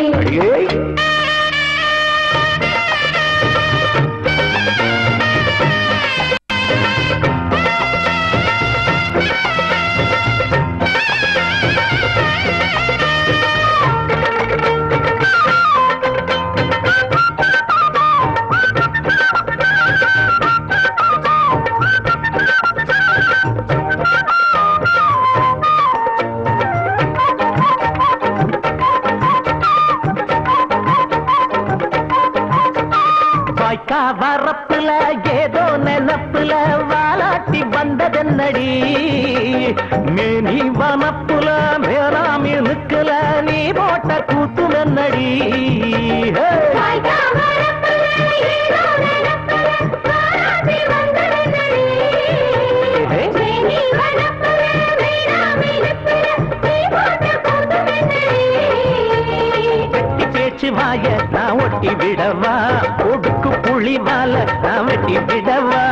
வரப்புல ஏதோ நிலப்புல வாலாட்டி வந்ததென்னடி மேனி வனப்புல மேலாமி நிக்கல நீ போட்ட கூத்து நன்னடி பேச்சு வாய நான் ஒட்டி விடவா ஒடுக்கு புளி மால நான் வெட்டி விடவா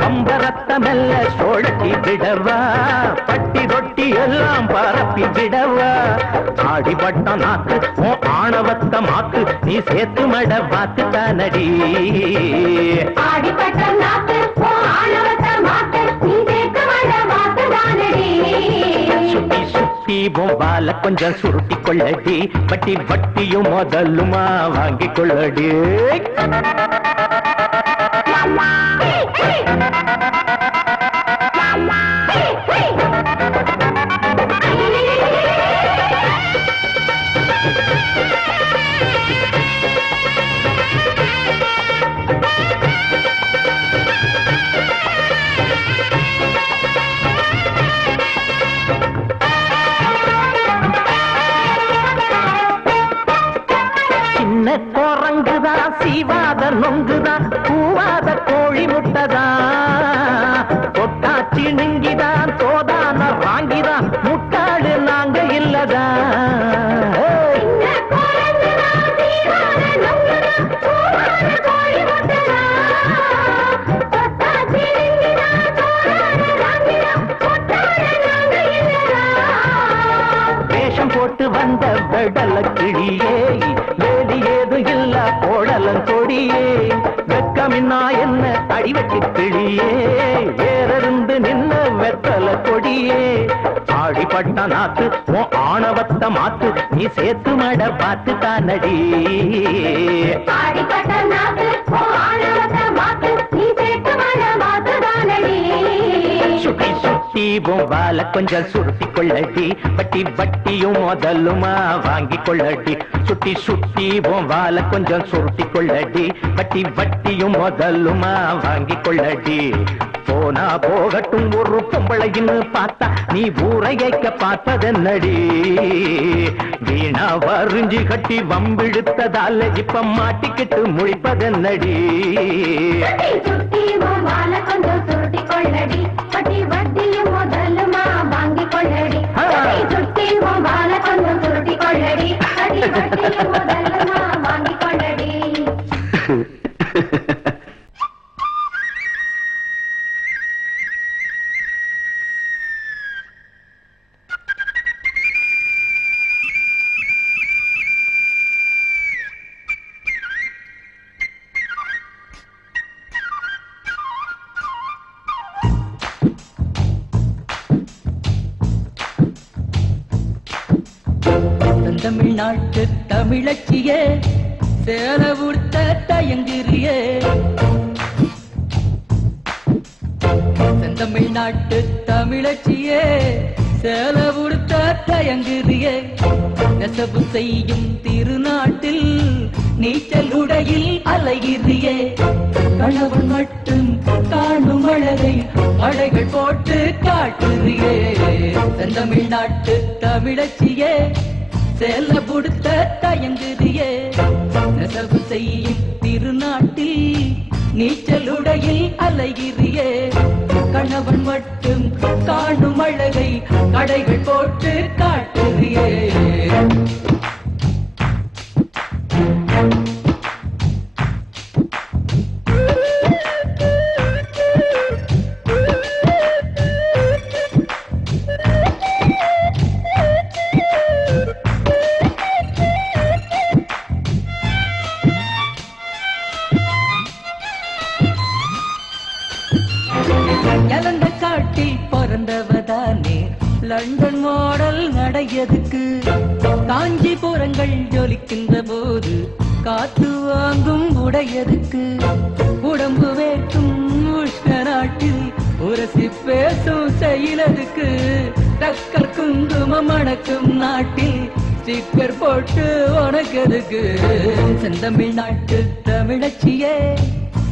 பம்பரத்த மெல்ல சோழட்டி விடவா பட்டி ரொட்டி எல்லாம் பரப்பி விடவா ஆடிப்பட்ட நாக்கு உன் ஆணவத்த மாக்கு நீ சேர்த்து மட பார்த்து தானடி ஆடிப்பட்ட நாக்கு ஆணவத்த மாக்கு நீ சேர்த்து மட பார்த்து தானடி சுத்தி சுத்தி பொம்பால கொஞ்சம் சுருட்டி கொள்ளடி வட்டி வட்டியும் முதலுமா வாங்கி கொள்ளடி சின்ன குரங்குதா சீவாத நொங்குதா பூவாத கோழி முட்டதா தொட்டாச்சி நெங்கிதான் தோதான வாங்கிதான் முட்டாளு நாங்க இல்லதா வேஷம் போட்டு வந்த வெடல கிளியே வேலி ஏதும் இல்ல கோடலன் கொடியே வெக்கமின்னா என்ன அடிவெட்டு கிளியே வேறிருந்து நின்ன வெத்தல கொடியே ஆடிப்பட்ட நாக்கு உன் ஆணவத்த மாத்து நீ சேர்த்து மட பார்த்து தானடி ஆடிப்பட்ட நாக்கு ஆணவத்த மாக்கு நீ சேர்த்து மட பார்த்து தானடி சுட்டி சுட்டி பொம்பால கொஞ்சம் சுருட்டி கொள்ளடி வட்டி வட்டியும் முதலுமா வாங்கி கொள்ளடி சுட்டி சுட்டி பொம்பால கொஞ்சம் சுருட்டி கொள்ளடி வட்டி வட்டியும் முதலுமா வாங்கி கொள்ளடி போனா போகட்டும் ஒரு பொம்பளைன்னு பார்த்தா நீ ஊரையைக்க பார்த்ததென்னடி வீணா வரிஞ்சி கட்டி வம்பிழுத்ததால இப்ப மாட்டிக்கிட்டு முழிப்பதென்னடி சுட்டி பொம்பால கொஞ்சம் சுருட்டி கொள்ளடி வட்டி வட்டியும் முதலுமா வாங்கி கொள்ளடி சுட்டி பொம்பால கொஞ்சம் சுருட்டி கொள்ளடி வட்டி வட்டியும் முதலுமா வாங்கி கொள்ளடி தமிழ்நாட்டு தமிழச்சியே சேல உடுத்த தயங்குறியே தமிழ்நாட்டு தமிழச்சியே சேல உடுத்த தயங்குறியே நெசவு செய்யும் திருநாட்டில் நீச்சல் உடையில் அலைகிறியே கணவன் மட்டும் காணும் அழகை அடைகள் போட்டு காட்டுறியே தமிழ்நாட்டு தமிழச்சியே செல்ல புடுத்த தயங்குறியே நெசவு செய்யும் திருநாட்டில் நீச்சலுடையில் அலைகிறியே கணவன் மட்டும் காணும் அழகை கடைகள் போட்டு காட்டுறியே இழந்த காட்டில் பிறந்தவதானே லண்டன் மாடல் நடையதுக்கு காஞ்சிபுரங்கள் ஜொலிக்கின்ற போது காத்து வாங்கும் உடையதுக்கு உடம்பு வேட்டும் உஷ்ண நாட்டில் உரசி பேசும் செயலதுக்கு டக்கர் குங்குமம் அடக்கும் நாட்டில் ஸ்டிக்கர் போட்டு உனக்கதுக்கு செந்தமிழ்நாட்டு தமிழச்சியே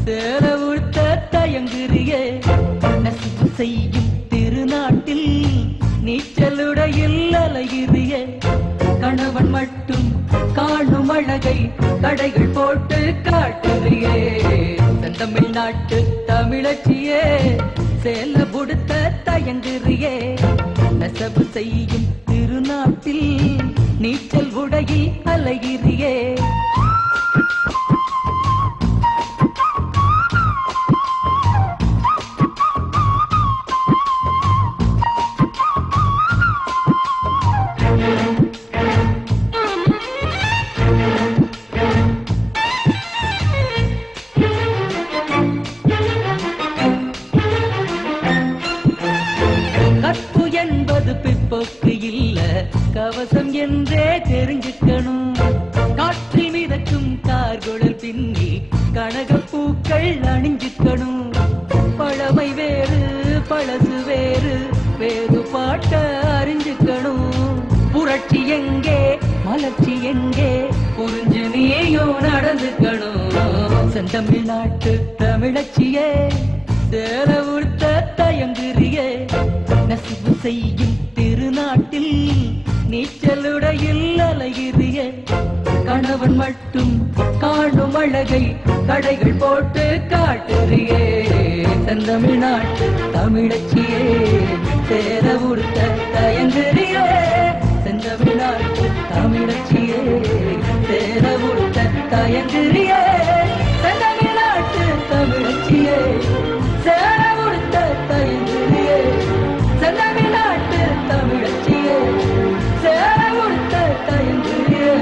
சேல உடுத்த தயங்குறியே நெசவு செய்யும் திருநாட்டில் நீச்சலுடையில் அலைகிறியே கணவன் மட்டும் காணும் அழகை கடைகள் போட்டு காட்டுறியே தமிழ்நாட்டு தமிழச்சியே சேல உடுத்த தயங்குறியே நெசவு செய்யும் திருநாட்டில் நீச்சல் உடையில் அலைகிறியே கவசம் என்றே தெரிஞ்சுக்கணும். காற்றில் மிதக்கும் கார்குழல் பின்னி கனகப்பூக்கள் அணிஞ்சுக்கணும். பழமை வேறு பழசு வேறு வேறு பாட்ட அறிஞ்சுக்கணும். புரட்சி எங்கே மலர்ச்சி எங்கே புரிஞ்சு நீயோ நடந்துக்கணும். செந்தமிழ்நாட்டு தமிழச்சியே சேர உடுத்த தயங்குறியே. நசிவு செய்யும் திருநாட்டில் நீச்சலுடையில் அலைகிறியே. கணவன் மட்டும் காணும் அழகை கடைகள் போட்டு காட்டுறியே. செந்தமிழ்நாட்டு தமிழச்சியே சேர உடுத்த தயங்குறியே. செந்தமிழ்நாட்டு தமிழச்சியே சேர உடுத்த தயங்குறியே. செந்தமிழ்நாட்டு தமிழச்சியே சேர உடுத்த தயங்குறியே. செந்தமிழ்நாட்டு தமிழச்சியே சேர உடுத்த தயங்குறியே.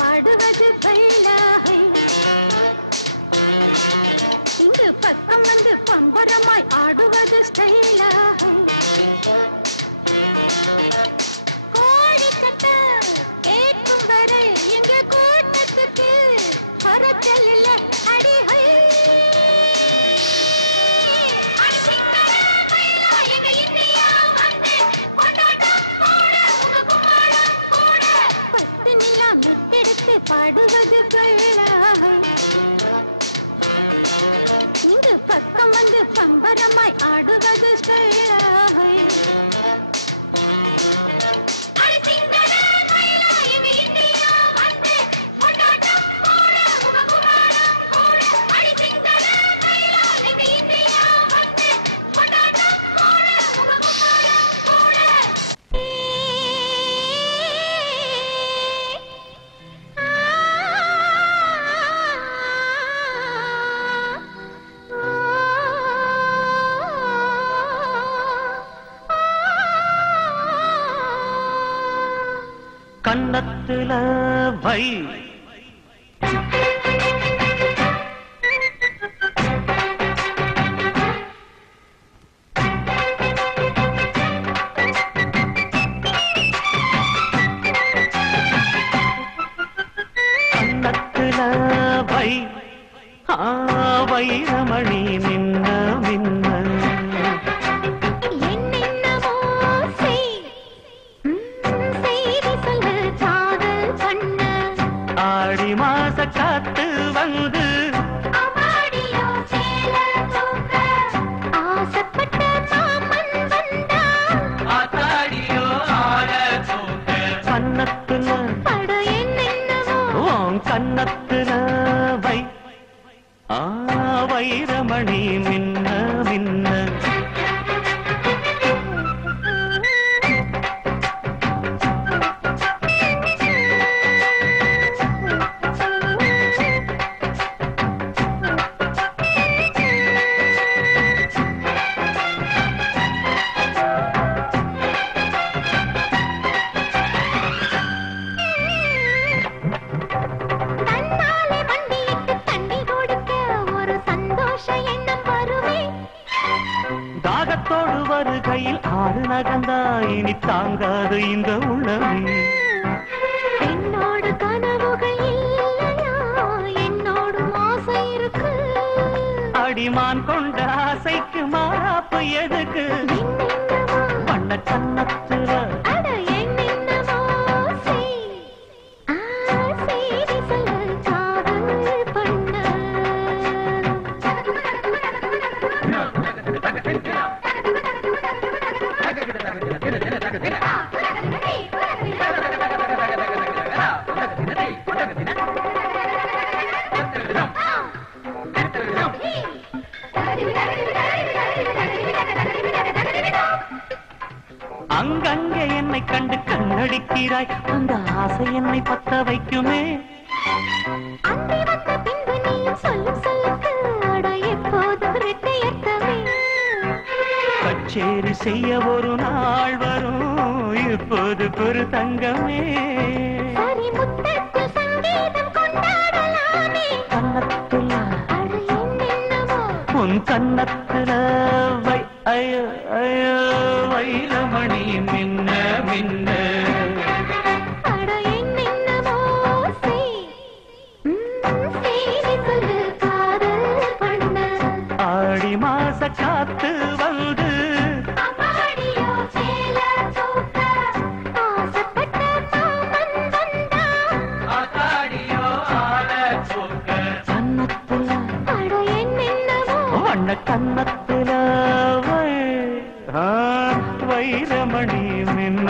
பாடுவது பைலாகை இங்கு பக்கம் வந்து பம்பரமாய் ஆடுவது ஸ்டைலா கோழி கட்ட கேட்கும் வரை எங்க கூட்டத்துக்கு குறைச்சல் இல்ல அடி ஹை பத்து நிலா முத்தெடுத்து பாடுவது கொள்ளா இங்கு பக்கம் வந்து பம்பரமாய் ஆடுவது ஸ்டைலா கன்னத்துல வை கன்னத்துல வை வைரமணி நின்ன மின்ன ஆடி மாச காத்து வந்து கன்னத்துல கன்னத்துல வை வைரமணி மின்ன மின்ன தாகத்தோடு வருகையில் ஆறு நகந்தா இனி தாங்காது இந்த உள்ளமே என்னோடு கனவுகள் இல்லையா என்னோடு ஆசை இருக்கு அடிமான் கொண்ட ஆசைக்கு மாறாப்பு எதுக்கு வண்ண கன்னத்துல அங்கங்கே என்னை கண்டு கண்ணடிக்கிறாய் அந்த ஆசை என்னை பத்த வைக்குமே கச்சேரி செய்ய ஒரு நாள் வரும் இப்போது ஒரு தங்கமே கன்னத்துல உன் கன்னத்துல வை ஐயோ ஐயோ வைரமணி மின்ன மின்ன ஆடி மாச காத்து வந்து வண்ண கன்னத்துல வைரமணி மின்ன